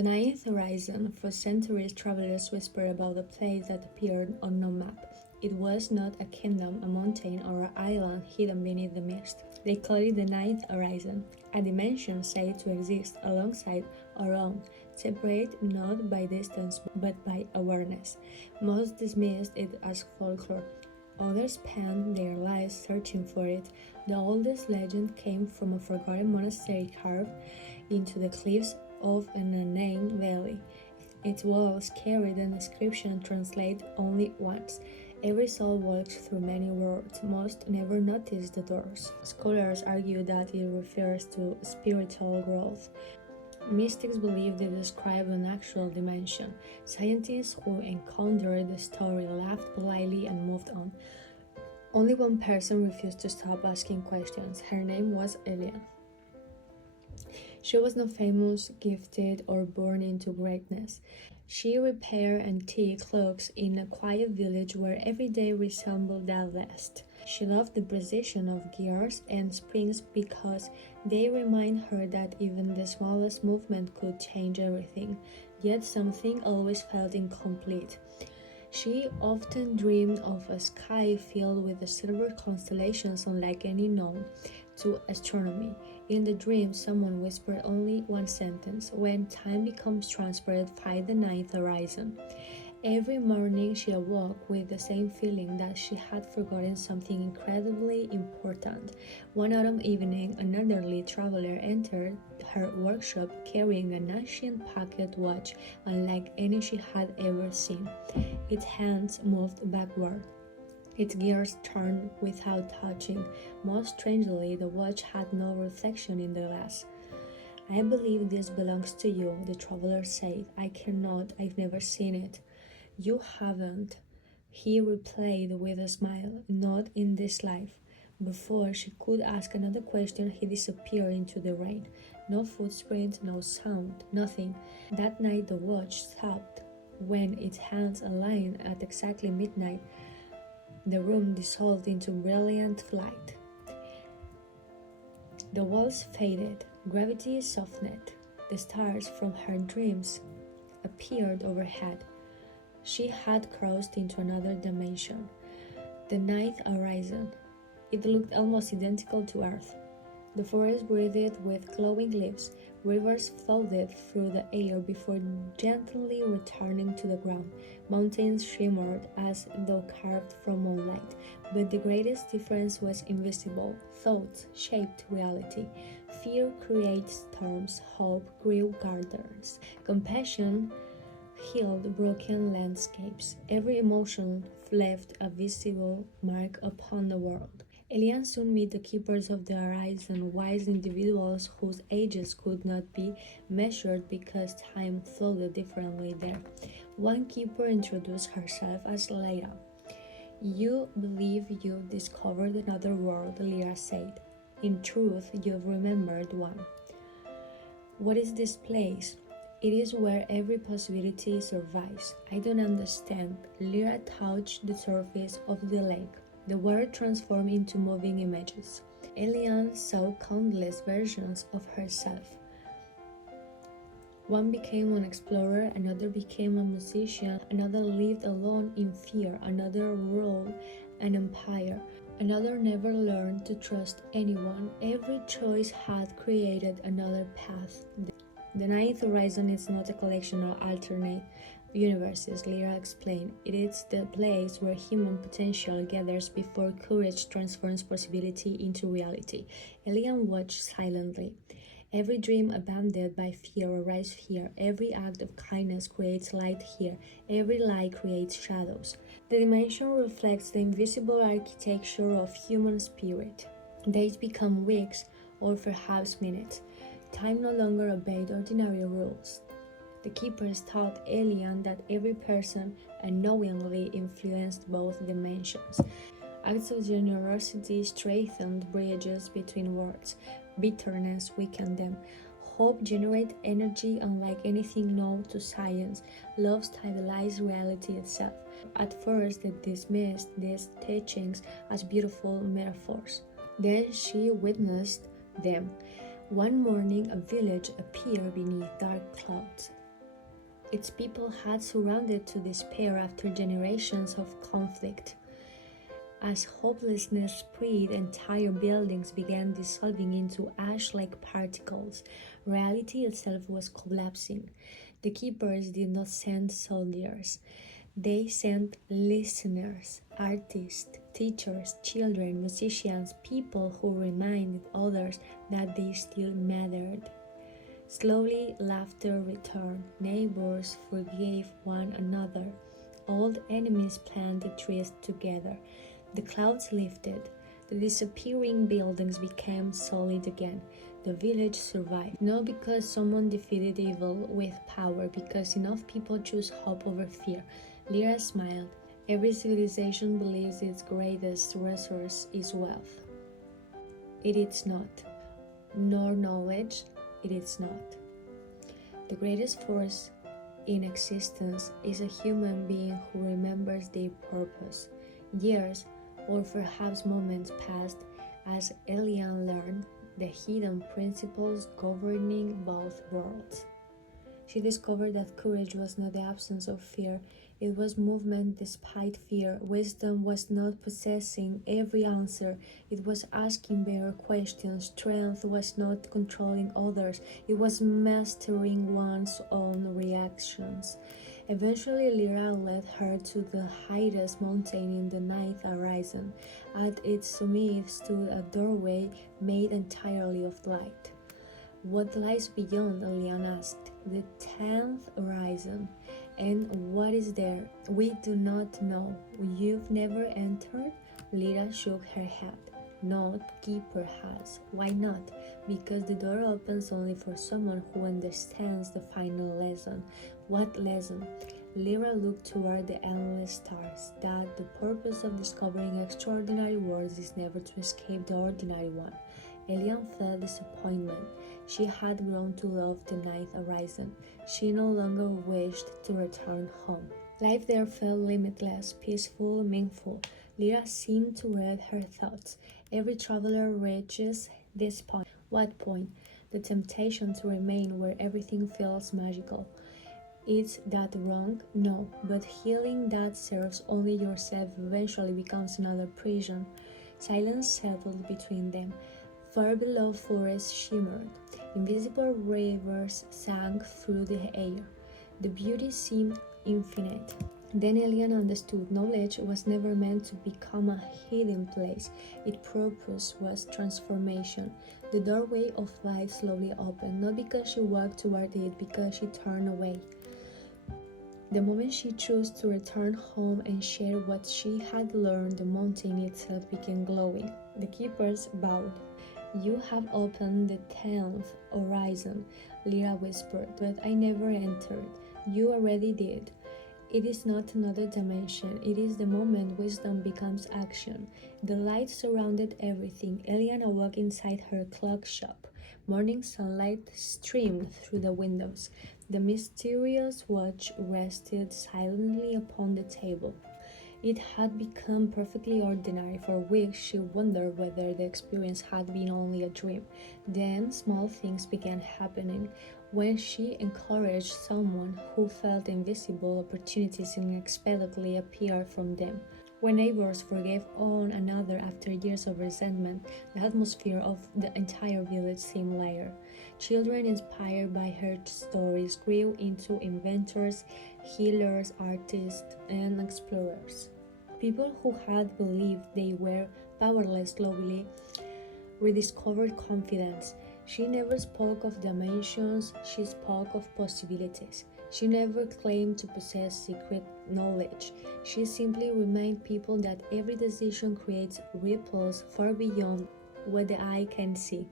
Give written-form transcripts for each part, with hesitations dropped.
The ninth horizon. For centuries, travelers whispered about a place that appeared on no map. It was not a kingdom, a mountain, or an island hidden beneath the mist. They called it the ninth horizon, a dimension said to exist alongside our own, separate not by distance but by awareness. Most dismissed it as folklore. Others spent their lives searching for it. The oldest legend came from a forgotten monastery carved into the cliffs of an unnamed valley. Its walls carried an inscription translated only once. Every soul walks through many worlds. Most never notice the doors. Scholars argue that it refers to spiritual growth. Mystics believe they describe an actual dimension. Scientists who encountered the story laughed politely and moved on. Only one person refused to stop asking questions. Her name was Elian. She was not famous, gifted, or born into greatness. She repaired antique clocks in a quiet village where every day resembled the last. She loved the precision of gears and springs because they remind her that even the smallest movement could change everything, yet something always felt incomplete. She often dreamed of a sky filled with the silver constellations unlike any known to astronomy. In the dream, someone whispered only one sentence: when time becomes transparent, find the ninth horizon. Every morning she awoke with the same feeling that she had forgotten something incredibly important. One autumn evening, an elderly traveler entered her workshop carrying an ancient pocket watch unlike any she had ever seen. Its hands moved backward. Its gears turned without touching. Most strangely, the watch had no reflection in the glass. "I believe this belongs to you," the traveler said. I've never seen it." "You haven't," he replied with a smile. "Not in this life." Before she could ask another question, he disappeared into the rain. No footprints, no sound, nothing. That night the watch stopped. When its hands aligned at exactly midnight, the room dissolved into brilliant light. The walls faded, gravity softened. The stars from her dreams appeared overhead. She had crossed into another dimension, the ninth horizon. It looked almost identical to Earth. The forest breathed with glowing leaves. Rivers floated through the air before gently returning to the ground. Mountains shimmered as though carved from moonlight. But the greatest difference was invisible. Thoughts shaped reality. Fear created storms. Hope grew gardens. Compassion healed broken landscapes. Every emotion left a visible mark upon the world. Elian soon met the keepers of the horizon, wise individuals whose ages could not be measured because time flowed differently there. One keeper introduced herself as Lyra. "You believe you've discovered another world," Lyra said. "In truth, you've remembered one." "What is this place?" "It is where every possibility survives." "I don't understand." Lyra touched the surface of the lake. The water transformed into moving images. Elian saw countless versions of herself. One became an explorer, another became a musician, another lived alone in fear, another ruled an empire, another never learned to trust anyone. Every choice had created another path. The ninth horizon is not a collection of alternate universes, Lyra explained. It is the place where human potential gathers before courage transforms possibility into reality. Elian watched silently. Every dream abandoned by fear arises here. Every act of kindness creates light here. Every light creates shadows. The dimension reflects the invisible architecture of human spirit. Days become weeks, or perhaps minutes. Time no longer obeyed ordinary rules. The keepers taught Elian that every person unknowingly influenced both dimensions. Acts of generosity strengthened bridges between worlds. Bitterness weakened them. Hope generated energy unlike anything known to science. Love stabilized reality itself. At first, they dismissed these teachings as beautiful metaphors. Then she witnessed them. One morning, a village appeared beneath dark clouds. Its people had surrounded to despair after generations of conflict. As hopelessness spread, entire buildings began dissolving into ash-like particles. Reality itself was collapsing. The keepers did not send soldiers. They sent listeners, artists, teachers, children, musicians, people who reminded others that they still mattered. Slowly, laughter returned. Neighbors forgave one another. Old enemies planted trees together. The clouds lifted. The disappearing buildings became solid again. The village survived, not because someone defeated evil with power, because enough people chose hope over fear. Lyra smiled. Every civilization believes its greatest resource is wealth. It is not. Nor knowledge, it is not. The greatest force in existence is a human being who remembers their purpose. Years, or perhaps moments passed as Eliane learned the hidden principles governing both worlds. She discovered that courage was not the absence of fear, it was movement despite fear. Wisdom was not possessing every answer, it was asking better questions. Strength was not controlling others, it was mastering one's own reactions. Eventually, Lyra led her to the highest mountain in the ninth horizon. At its summit stood a doorway made entirely of light. What lies beyond? Eliane asked. The 10th horizon. And what is there? We do not know. You've never entered? Lyra shook her head. No, Keeper has. Why not? Because the door opens only for someone who understands the final lesson. What lesson? Lyra looked toward the endless stars, that the purpose of discovering extraordinary worlds is never to escape the ordinary one. Eliane felt disappointment. She had grown to love the ninth horizon. She no longer wished to return home. Life there felt limitless, peaceful, meaningful. Lyra seemed to read her thoughts. Every traveler reaches this point. What point? The temptation to remain where everything feels magical. Is that wrong? No, but healing that serves only yourself eventually becomes another prison. Silence settled between them. Far below, forests shimmered. Invisible rivers sank through the air. The beauty seemed infinite. Then Eliane understood knowledge was never meant to become a hidden place. Its purpose was transformation. The doorway of light slowly opened, not because she walked toward it, because she turned away. The moment she chose to return home and share what she had learned, the mountain itself began glowing. The keepers bowed. You have opened the 10th horizon, Lyra whispered, but I never entered. You already did. It is not another dimension, it is the moment wisdom becomes action. The light surrounded everything. Eliane awoke inside her clock shop. Morning sunlight streamed through the windows. The mysterious watch rested silently upon the table. It had become perfectly ordinary. For weeks she wondered whether the experience had been only a dream. Then small things began happening. When she encouraged someone who felt invisible, opportunities unexpectedly appeared from them. When neighbors forgave one another after years of resentment, the atmosphere of the entire village seemed lighter. Children inspired by her stories grew into inventors, healers, artists, and explorers. People who had believed they were powerless slowly rediscovered confidence. She never spoke of dimensions, she spoke of possibilities. She never claimed to possess secret knowledge. She simply reminded people that every decision creates ripples far beyond what the eye can see.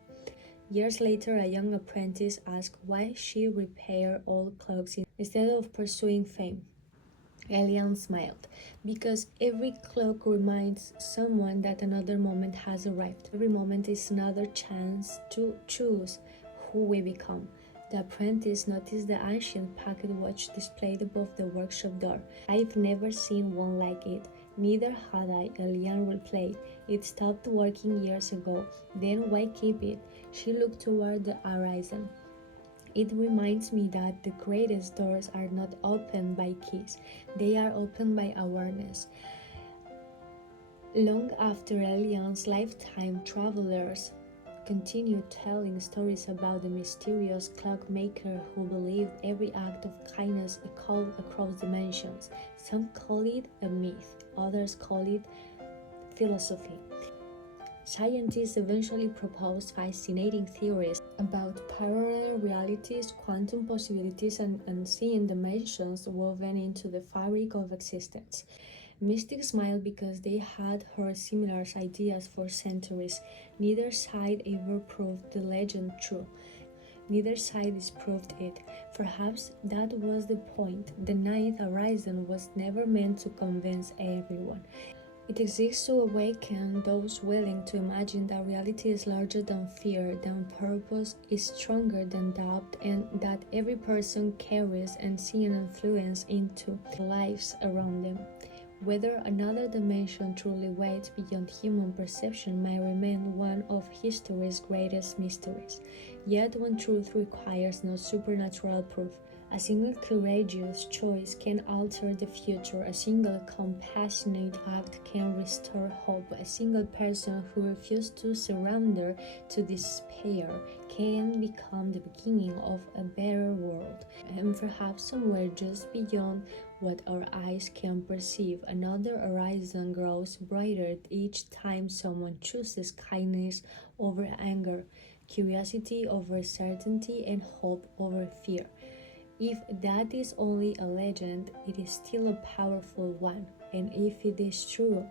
Years later, a young apprentice asked why she repaired old clocks instead of pursuing fame. Eliane smiled, because every clock reminds someone that another moment has arrived. Every moment is another chance to choose who we become. The apprentice noticed the ancient pocket watch displayed above the workshop door. I've never seen one like it. Neither had I, Eliane replied. It stopped working years ago. Then why keep it? She looked toward the horizon. It reminds me that the greatest doors are not opened by keys, they are opened by awareness. Long after aliens' lifetime, travelers continue telling stories about the mysterious clockmaker who believed every act of kindness echoed across dimensions. Some call it a myth, others call it philosophy. Scientists eventually proposed fascinating theories about parallel realities, quantum possibilities, and unseen dimensions woven into the fabric of existence. Mystics smiled because they had heard similar ideas for centuries. Neither side ever proved the legend true. Neither side disproved it. Perhaps that was the point. The ninth horizon was never meant to convince everyone. It exists to awaken those willing to imagine that reality is larger than fear, that purpose is stronger than doubt, and that every person carries and sees an influence into the lives around them. Whether another dimension truly waits beyond human perception may remain one of history's greatest mysteries. Yet one truth requires no supernatural proof. A single courageous choice can alter the future. A single compassionate act can restore hope. A single person who refuses to surrender to despair can become the beginning of a better world. And perhaps somewhere just beyond what our eyes can perceive, another horizon grows brighter each time someone chooses kindness over anger, curiosity over certainty, and hope over fear. If that is only a legend, it is still a powerful one. And if it is true,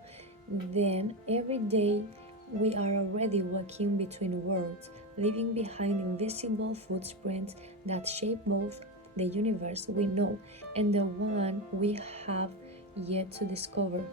then every day we are already walking between worlds, leaving behind invisible footprints that shape both the universe we know and the one we have yet to discover.